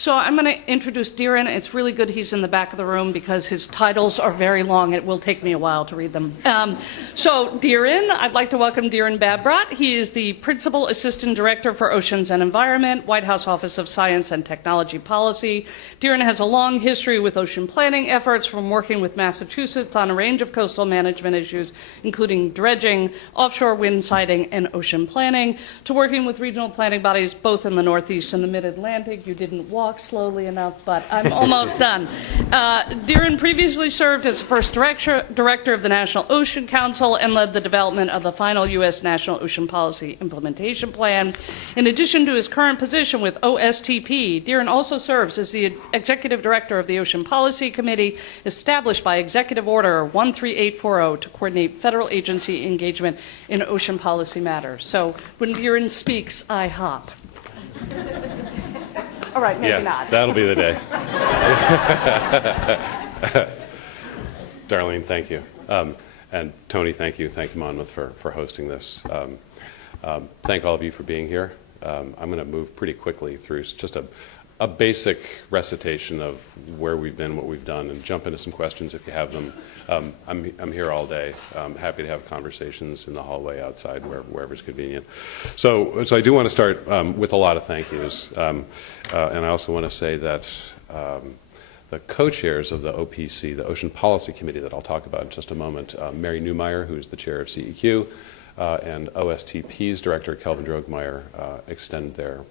So I'm going to introduce Deerin. It's really good he's in the back of the room because his titles are very long. It will take me a while to read them. So Deerin, I'd like to welcome Deerin Babb-Brott. He is the Principal Assistant Director for Oceans and Environment, White House Office of Science and Technology Policy. Deerin has a long history with ocean planning efforts, from working with Massachusetts on a range of coastal management issues, including dredging, offshore wind siting, and ocean planning, to working with regional planning bodies both in the Northeast and the Mid-Atlantic. You didn't walk slowly enough, but I'm almost done. Deerin previously served as first director of the National Ocean Council and led the development of the final U.S. National Ocean Policy Implementation Plan. In addition to his current position with OSTP, Deerin also serves as the executive director of the Ocean Policy Committee, established by Executive Order 13840 to coordinate federal agency engagement in ocean policy matters. So when Deerin speaks, I hop. All right, maybe not. That'll be the day. Darlene, thank you. And Tony, thank you. Thank you, Monmouth, for hosting this. Thank all of you for being here. I'm going to move pretty quickly through just a basic recitation of where we've been, what we've done, and jump into some questions if you have them. I'm here all day. I'm happy to have conversations in the hallway outside, wherever's convenient. So I do want to start with a lot of thank yous. And I also want to say that the co-chairs of the OPC, the Ocean Policy Committee that I'll talk about in just a moment, Mary Newmeyer, who is the chair of CEQ, and OSTP's director, Kelvin Drogmeyer, extend their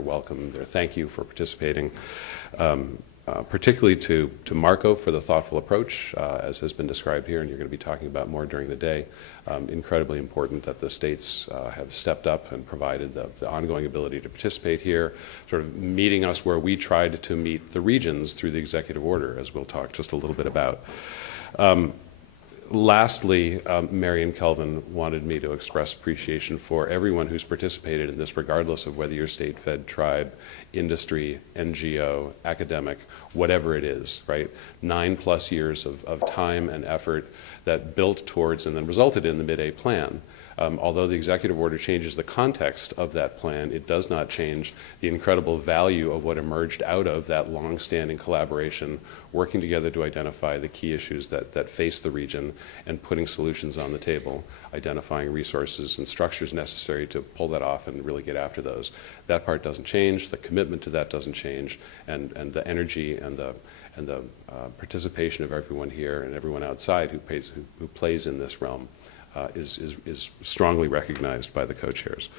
welcome, their thank you for participating, particularly to Marco for the thoughtful approach, as has been described here, and you're going to be talking about more during the day. Incredibly important that the states have stepped up and provided the ongoing ability to participate here, sort of meeting us where we tried to meet the regions through the executive order, as we'll talk just a little bit about. Lastly, Mary and Kelvin wanted me to express appreciation for everyone who's participated in this, regardless of whether you're state, fed, tribe, industry, NGO, academic, whatever it is, right? 9+ years of time and effort that built towards and then resulted in the Mid-A plan. Although the executive order changes the context of that plan, it does not change the incredible value of what emerged out of that long-standing collaboration, working together to identify the key issues that face the region and putting solutions on the table, identifying resources and structures necessary to pull that off and really get after those. That part doesn't change, the commitment to that doesn't change, and the energy and the participation of everyone here and everyone outside who plays in this realm is strongly recognized by the co-chairs.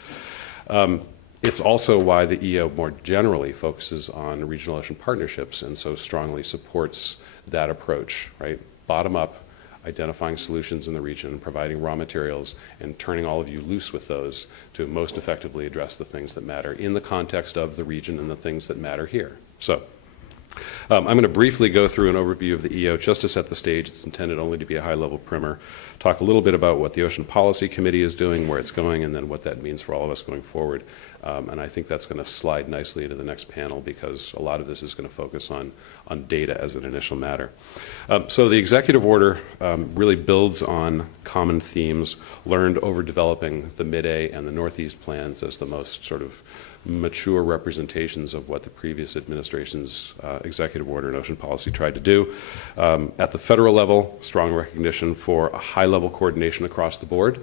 It's also why the EO more generally focuses on regional ocean partnerships and so strongly supports that approach, right? Bottom up, identifying solutions in the region, providing raw materials, and turning all of you loose with those to most effectively address the things that matter in the context of the region and the things that matter here. So I'm going to briefly go through an overview of the EO just to set the stage. It's intended only to be a high-level primer. Talk a little bit about what the Ocean Policy Committee is doing, where it's going, and then what that means for all of us going forward. And I think that's going to slide nicely into the next panel because a lot of this is going to focus on data as an initial matter. So the executive order really builds on common themes learned over developing the Mid-A and the Northeast plans as the most sort of mature representations of what the previous administration's executive order and ocean policy tried to do. At the federal level, strong recognition for a high-level coordination across the board.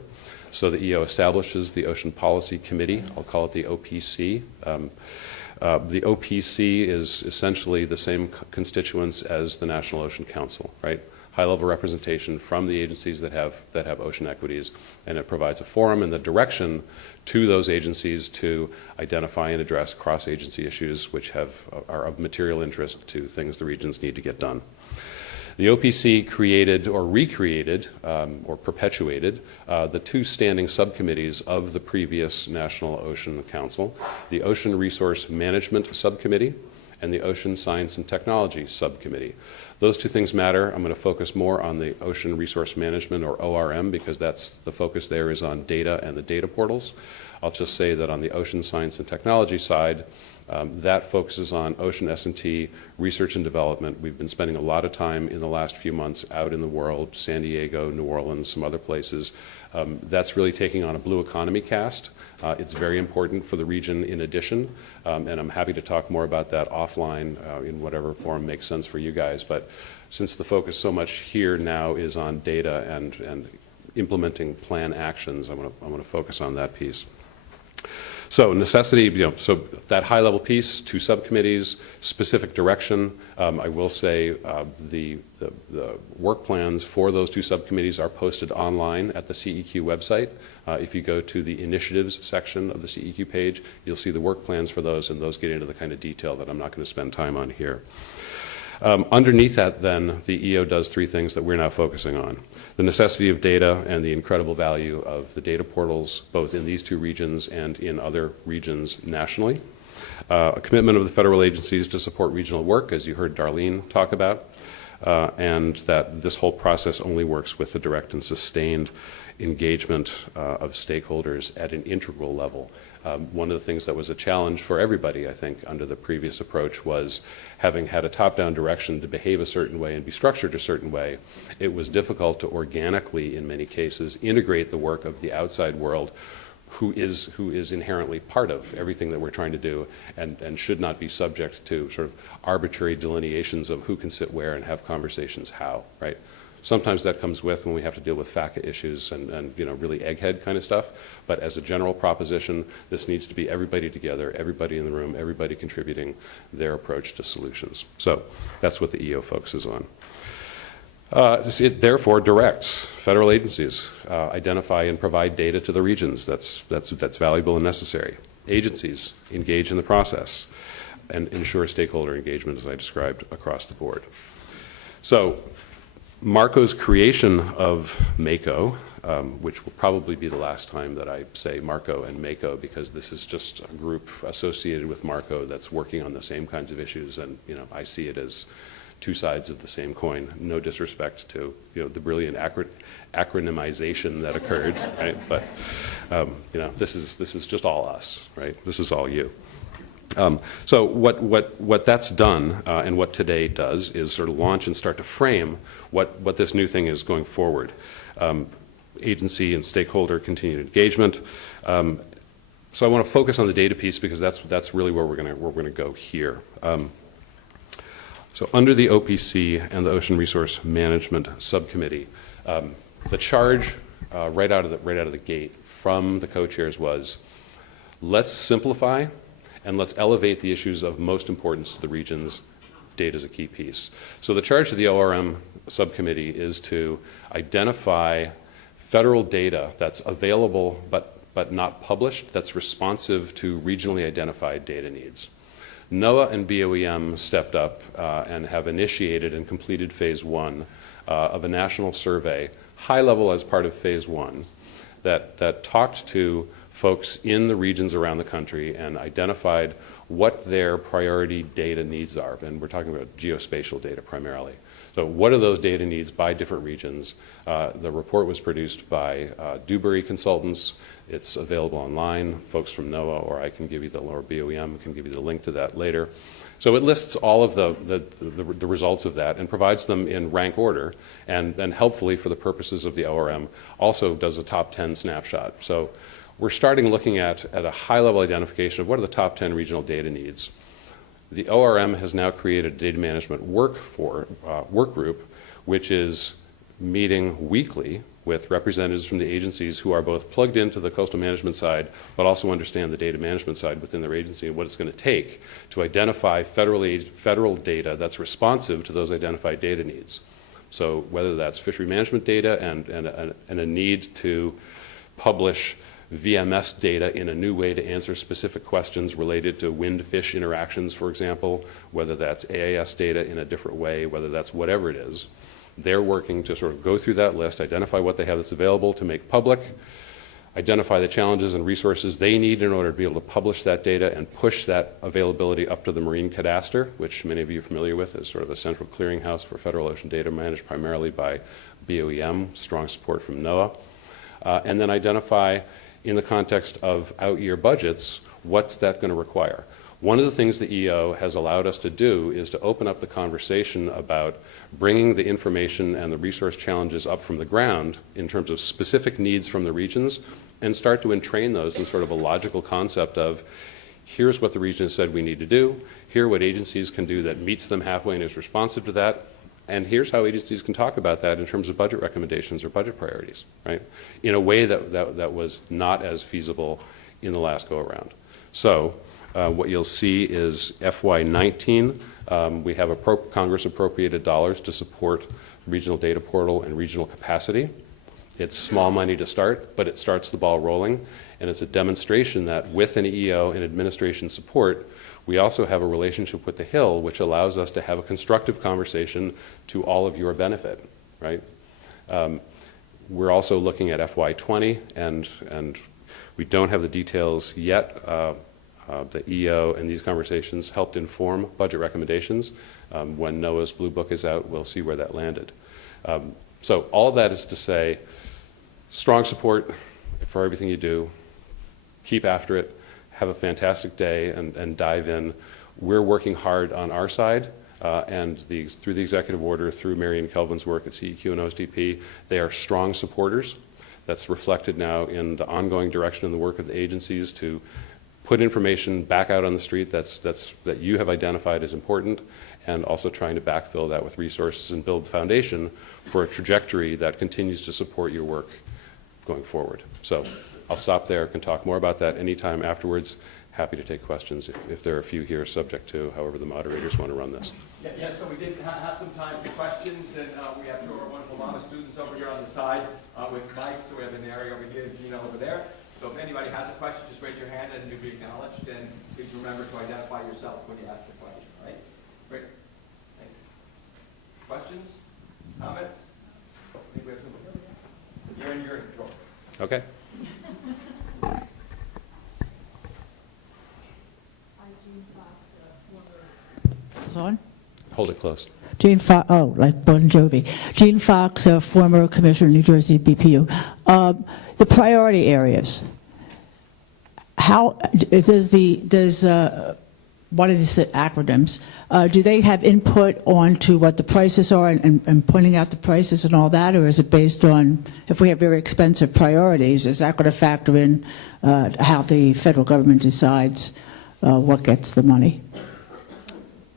So the EO establishes the Ocean Policy Committee. I'll call it the OPC. The OPC is essentially the same constituents as the National Ocean Council, right? High-level representation from the agencies that have ocean equities, and it provides a forum and the direction to those agencies to identify and address cross-agency issues which are of material interest to things the regions need to get done. The OPC created or recreated or perpetuated the two standing subcommittees of the previous National Ocean Council, the Ocean Resource Management Subcommittee and the Ocean Science and Technology Subcommittee. Those two things matter. I'm going to focus more on the Ocean Resource Management, or ORM, because that's the focus there is on data and the data portals. I'll just say that on the Ocean Science and Technology side, That focuses on ocean S&T, research and development. We've been spending a lot of time in the last few months out in the world, San Diego, New Orleans, some other places. That's really taking on a blue economy cast. It's very important for the region in addition, and I'm happy to talk more about that offline in whatever form makes sense for you guys. But since the focus so much here now is on data and implementing plan actions, I want to focus on that piece. So necessity, so that high-level piece, 2 subcommittees, specific direction. I will say the work plans for those 2 subcommittees are posted online at the CEQ website. If you go to the initiatives section of the CEQ page, you'll see the work plans for those, and those get into the kind of detail that I'm not going to spend time on here. Underneath that, then, the EO does 3 things that we're now focusing on. The necessity of data and the incredible value of the data portals, both in these 2 regions and in other regions nationally. A commitment of the federal agencies to support regional work, as you heard Darlene talk about, and that this whole process only works with the direct and sustained engagement of stakeholders at an integral level. One of the things that was a challenge for everybody, I think, under the previous approach was having had a top-down direction to behave a certain way and be structured a certain way. It was difficult to organically, in many cases, integrate the work of the outside world who is inherently part of everything that we're trying to do and should not be subject to sort of arbitrary delineations of who can sit where and have conversations how, right? Sometimes that comes with when we have to deal with FACA issues and really egghead kind of stuff. But as a general proposition, this needs to be everybody together, everybody in the room, everybody contributing their approach to solutions. So that's what the EO focuses on. It therefore directs federal agencies, identify and provide data to the regions. That's valuable and necessary. Agencies engage in the process and ensure stakeholder engagement, as I described, across the board. So Marco's creation of MACO, which will probably be the last time that I say Marco and MACO, because this is just a group associated with Marco that's working on the same kinds of issues, and I see it as 2 sides of the same coin. No disrespect to the brilliant acronymization that occurred, right? But this is just all us, right? This is all you. So what that's done and what today does is sort of launch and start to frame what this new thing is going forward. Agency and stakeholder continued engagement. So I want to focus on the data piece because that's really where we're going to go here. So under the OPC and the Ocean Resource Management Subcommittee, the charge right out of the gate from the co-chairs was, let's simplify and let's elevate the issues of most importance to the regions. Data is a key piece. So the charge of the ORM subcommittee is to identify federal data that's available but not published, that's responsive to regionally identified data needs. NOAA and BOEM stepped up and have initiated and completed phase 1 of a national survey, high level as part of phase 1, that talked to folks in the regions around the country and identified what their priority data needs are. And we're talking about geospatial data primarily. So what are those data needs by different regions? The report was produced by Dewberry Consultants. It's available online. Folks from NOAA or I can give you or BOEM can give you the link to that later. So it lists all of the results of that and provides them in rank order and helpfully for the purposes of the ORM also does a top 10 snapshot. So we're starting looking at a high-level identification of what are the top 10 regional data needs. The ORM has now created a data management work group, which is meeting weekly with representatives from the agencies who are both plugged into the coastal management side, but also understand the data management side within their agency and what it's going to take to identify federal data that's responsive to those identified data needs. So whether that's fishery management data and a need to publish VMS data in a new way to answer specific questions related to wind-fish interactions, for example, whether that's AIS data in a different way, whether that's whatever it is. They're working to sort of go through that list, identify what they have that's available to make public, identify the challenges and resources they need in order to be able to publish that data and push that availability up to the Marine Cadastre, which many of you are familiar with as sort of a central clearinghouse for federal ocean data managed primarily by BOEM, strong support from NOAA, and then identify in the context of out-year budgets, what's that going to require? One of the things the EO has allowed us to do is to open up the conversation about bringing the information and the resource challenges up from the ground in terms of specific needs from the regions and start to entrain those in sort of a logical concept of here's what the region has said we need to do, here are what agencies can do that meets them halfway and is responsive to that, and here's how agencies can talk about that in terms of budget recommendations or budget priorities, right? In a way that was not as feasible in the last go-around. So what you'll see is FY19, we have Congress appropriated dollars to support regional data portal and regional capacity. It's small money to start, but it starts the ball rolling, and it's a demonstration that with an EO and administration support, we also have a relationship with the Hill, which allows us to have a constructive conversation to all of your benefit, right? We're also looking at FY20, and we don't have the details yet. The EO and these conversations helped inform budget recommendations. When NOAA's Blue Book is out, we'll see where that landed. So all of that is to say, strong support for everything you do. Keep after it. Have a fantastic day and dive in. We're working hard on our side, and through the executive order, through Marian Kelvin's work at CEQ and OSDP, they are strong supporters. That's reflected now in the ongoing direction and the work of the agencies to put information back out on the street that you have identified as important, and also trying to backfill that with resources and build the foundation for a trajectory that continues to support your work going forward. So I'll stop there, can talk more about that anytime afterwards. Happy to take questions if there are a few here, subject to however the moderators want to run this. Yeah, so we did have some time for questions, and we have two of our wonderful Monmouth students over here on the side with mics, so we have an area over here, Gina over there. So if anybody has a question, just raise your hand and you'll be acknowledged, and please remember to identify yourself when you ask the question, all right? Great, thanks. Questions, comments? I think we have some. You're in control. Okay. On? Hold it close. Gene Fox, oh, like Bon Jovi. Gene Fox, former commissioner, New Jersey BPU. The priority areas. How does what are these acronyms? Do they have input onto what the prices are and pointing out the prices and all that, or is it based on if we have very expensive priorities? Is that going to factor in how the federal government decides what gets the money?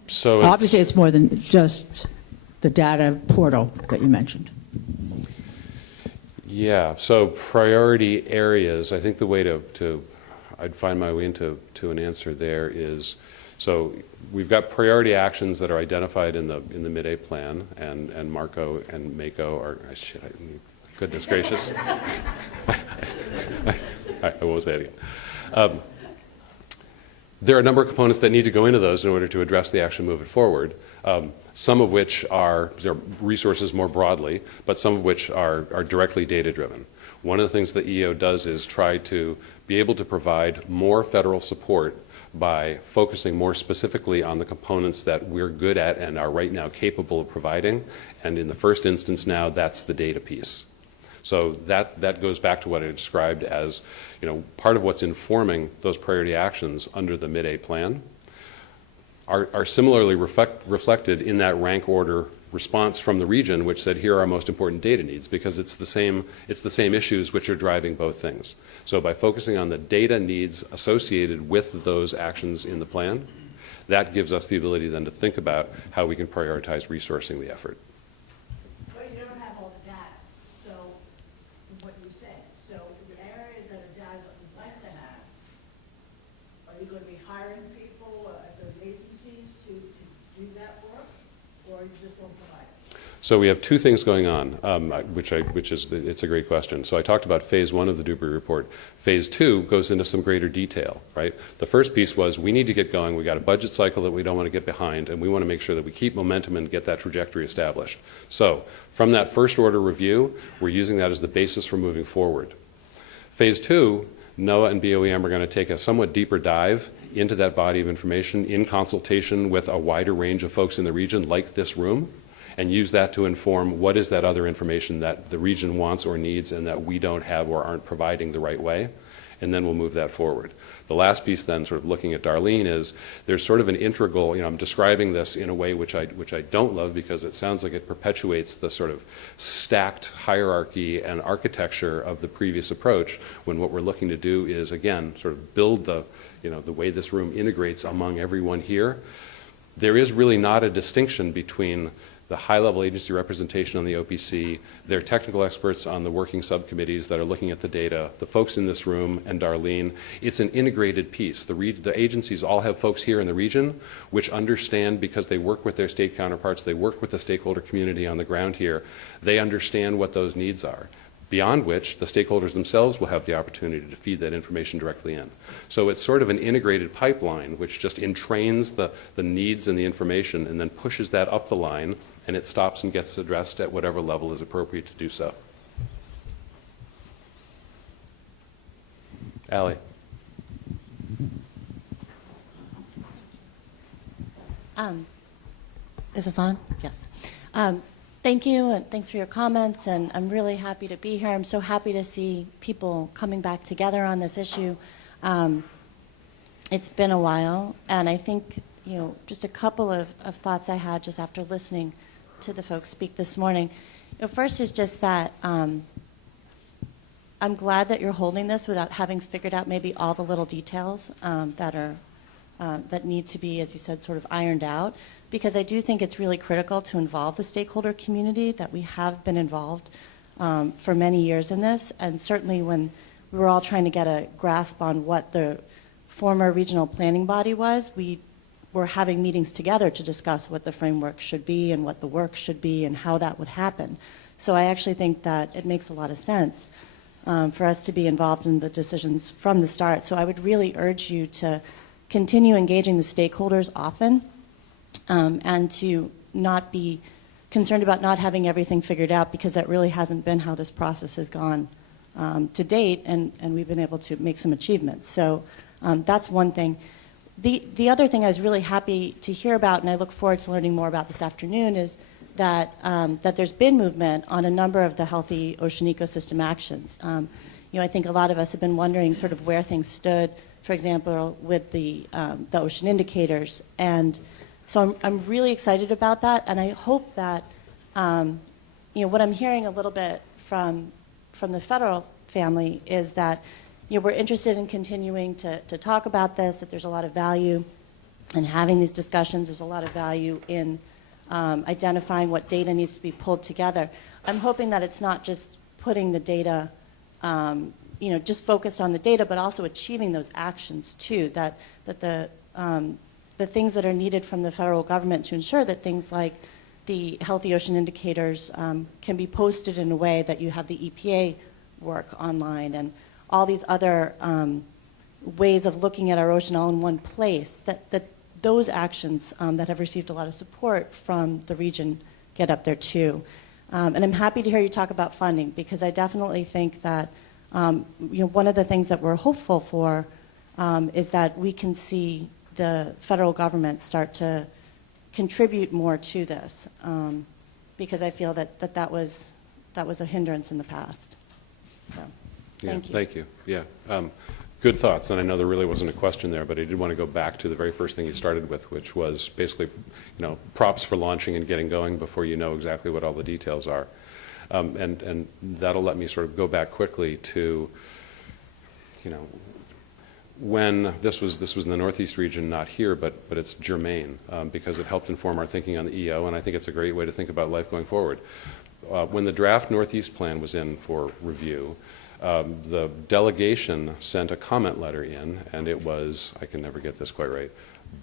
So obviously, it's more than just the data portal that you mentioned. Yeah, so priority areas, I think the way I'd find my way into an answer there is, so we've got priority actions that are identified in the mid-A plan, and Marco and Mako are, goodness gracious. I won't say it again. There are a number of components that need to go into those in order to address the action moving forward, some of which are resources more broadly, but some of which are directly data-driven. One of the things the EO does is try to be able to provide more federal support by focusing more specifically on the components that we're good at and are right now capable of providing, and in the first instance now, that's the data piece. So that goes back to what I described as, part of what's informing those priority actions under the mid-A plan are similarly reflected in that rank order response from the region, which said here are our most important data needs, because it's the same issues which are driving both things. So by focusing on the data needs associated with those actions in the plan, that gives us the ability then to think about how we can prioritize resourcing the effort. So we have two things going on, it's a great question. So I talked about phase one of the Dewberry report. Phase two goes into some greater detail, right? The first piece was we need to get going. We got a budget cycle that we don't want to get behind, and we want to make sure that we keep momentum and get that trajectory established. So from that first order review, we're using that as the basis for moving forward. Phase two, NOAA and BOEM are going to take a somewhat deeper dive into that body of information in consultation with a wider range of folks in the region, like this room, and use that to inform what is that other information that the region wants or needs and that we don't have or aren't providing the right way. and then we'll move that forward. The last piece then, sort of looking at Darlene, is there's sort of an integral, I'm describing this in a way which I don't love because it sounds like it perpetuates the sort of stacked hierarchy and architecture of the previous approach, when what we're looking to do is, again, sort of build the way this room integrates among everyone here. There is really not a distinction between the high-level agency representation on the OPC, their technical experts on the working subcommittees that are looking at the data, the folks in this room, and Darlene. It's an integrated piece. The agencies all have folks here in the region which understand, because they work with their state counterparts, they work with the stakeholder community on the ground here, they understand what those needs are, beyond which the stakeholders themselves will have the opportunity to feed that information directly in. So it's sort of an integrated pipeline which just entrains the needs and the information and then pushes that up the line, and it stops and gets addressed at whatever level is appropriate to do so. Allie. Is this on? Yes. Thank you, and thanks for your comments, and I'm really happy to be here. I'm so happy to see people coming back together on this issue. It's been a while, and I think, just a couple of thoughts I had just after listening to the folks speak this morning. First is just that I'm glad that you're holding this without having figured out maybe all the little details that need to be, as you said, sort of ironed out, because I do think it's really critical to involve the stakeholder community, that we have been involved for many years in this, and certainly when we were all trying to get a grasp on what the former regional planning body was, we were having meetings together to discuss what the framework should be and what the work should be and how that would happen. So I actually think that it makes a lot of sense for us to be involved in the decisions from the start. So I would really urge you to continue engaging the stakeholders often, and to not be concerned about not having everything figured out, because that really hasn't been how this process has gone to date, and we've been able to make some achievements. So that's one thing. The other thing I was really happy to hear about, and I look forward to learning more about this afternoon, is that that there's been movement on a number of the healthy ocean ecosystem actions. I think a lot of us have been wondering sort of where things stood, for example, with the ocean indicators, and so I'm really excited about that, and I hope that what I'm hearing a little bit from the federal family is that we're interested in continuing to talk about this, that there's a lot of value in having these discussions, there's a lot of value in identifying what data needs to be pulled together. I'm hoping that it's not just putting the data, just focused on the data, but also achieving those actions too, that the things that are needed from the federal government to ensure that things like the healthy ocean indicators can be posted in a way that you have the EPA work online and all these other ways of looking at our ocean all in one place, that those actions that have received a lot of support from the region get up there too. And I'm happy to hear you talk about funding, because I definitely think that one of the things that we're hopeful for is that we can see the federal government start to contribute more to this, because I feel that was a hindrance in the past. So, thank you. Thank you. Yeah. Good thoughts, and I know there really wasn't a question there, but I did want to go back to the very first thing you started with, which was basically, props for launching and getting going before you know exactly what all the details are. And that'll let me sort of go back quickly to, when this was in the Northeast region, not here, but it's germane, because it helped inform our thinking on the EO, and I think it's a great way to think about life going forward. When the draft Northeast plan was in for review, the delegation sent a comment letter in, and it was, I can never get this quite right,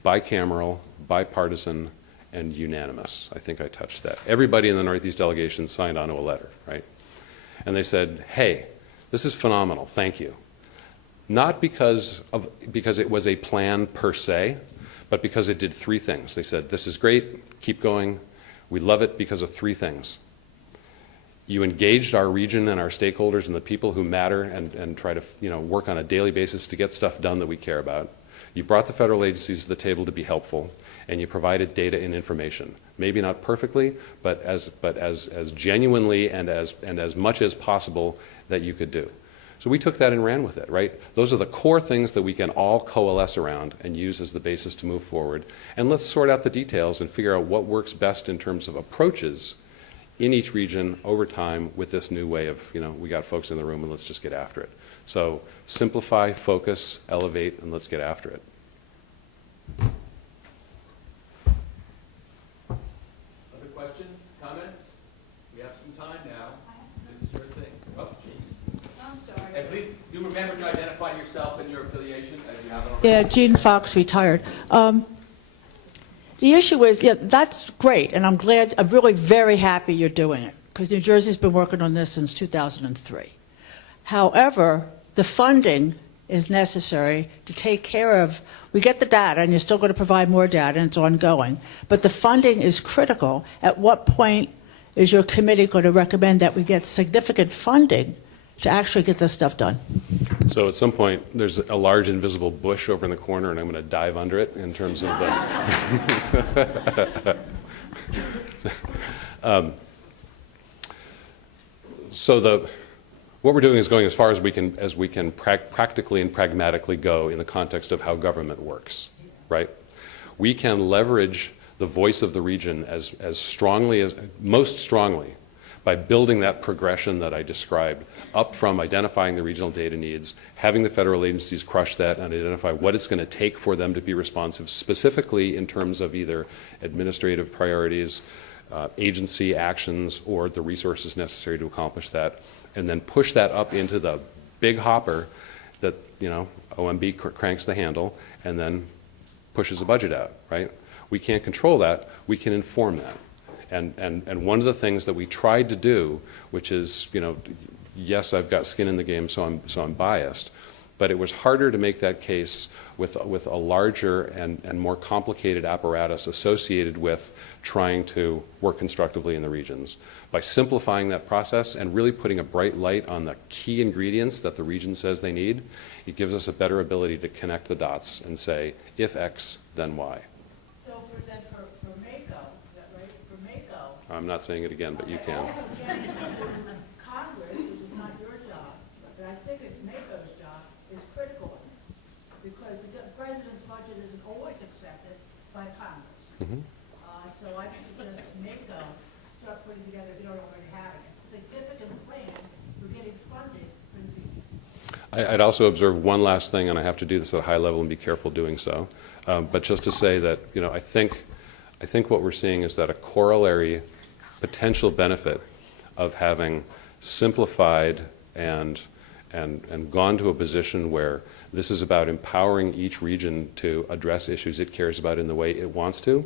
bicameral, bipartisan, and unanimous. I think I touched that. Everybody in the Northeast delegation signed onto a letter, right? And they said, hey, this is phenomenal, thank you. Not because it was a plan per se, but because it did three things. They said, this is great, keep going. We love it because of three things. You engaged our region and our stakeholders and the people who matter and try to work on a daily basis to get stuff done that we care about. You brought the federal agencies to the table to be helpful, and you provided data and information. Maybe not perfectly, but as genuinely and as much as possible that you could do. So we took that and ran with it, right? Those are the core things that we can all coalesce around and use as the basis to move forward. And let's sort out the details and figure out what works best in terms of approaches in each region over time with this new way of, we got folks in the room and let's just get after it. So simplify, focus, elevate, and let's get after it. Other questions, comments? We have some time now. This is your thing. Oh, geez. I'm sorry. And please, do remember to identify yourself and your affiliation as you have it already. Yeah, Jean Fox, retired. The issue is, yeah, that's great, and I'm really very happy you're doing it, because New Jersey's been working on this since 2003. However, the funding is necessary to take care of, we get the data, and you're still going to provide more data, and it's ongoing, but the funding is critical. At what point is your committee going to recommend that we get significant funding to actually get this stuff done? So at some point, there's a large invisible bush over in the corner, and I'm going to dive under it in terms of the... What we're doing is going as far as we can practically and pragmatically go in the context of how government works, right? We can leverage the voice of the region most strongly by building that progression that I described up from identifying the regional data needs, having the federal agencies crush that and identify what it's going to take for them to be responsive, specifically in terms of either administrative priorities, agency actions, or the resources necessary to accomplish that, and then push that up into the big hopper that, OMB cranks the handle and then pushes a budget out, right? We can't control that, we can inform that. And one of the things that we tried to do, which is, yes, I've got skin in the game, so I'm biased, but it was harder to make that case with a larger and more complicated apparatus associated with trying to work constructively in the regions. By simplifying that process and really putting a bright light on the key ingredients that the region says they need, it gives us a better ability to connect the dots and say, if X, then Y. So for MACO, is that right? For MACO, I'm not saying it again, but you can. Congress, which is not your job, but I think it's MACO's job, is critical in this, because the president's budget isn't always accepted by Congress. So I suggest MACO start putting together, if you don't already have it, a significant plan for getting funding for the people. I'd also observe one last thing, and I have to do this at a high level and be careful doing so, but just to say that, I think what we're seeing is that a corollary potential benefit of having simplified and gone to a position where this is about empowering each region to address issues it cares about in the way it wants to.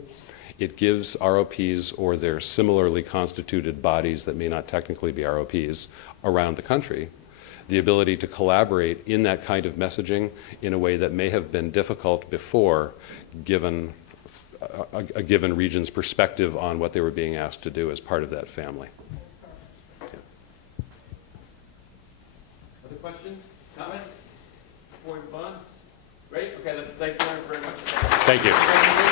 It gives ROPs or their similarly constituted bodies that may not technically be ROPs around the country the ability to collaborate in that kind of messaging in a way that may have been difficult before, given a given region's perspective on what they were being asked to do as part of that family. Other questions, comments before we move on? Great. Okay, let's thank Deerin very much. Thank you.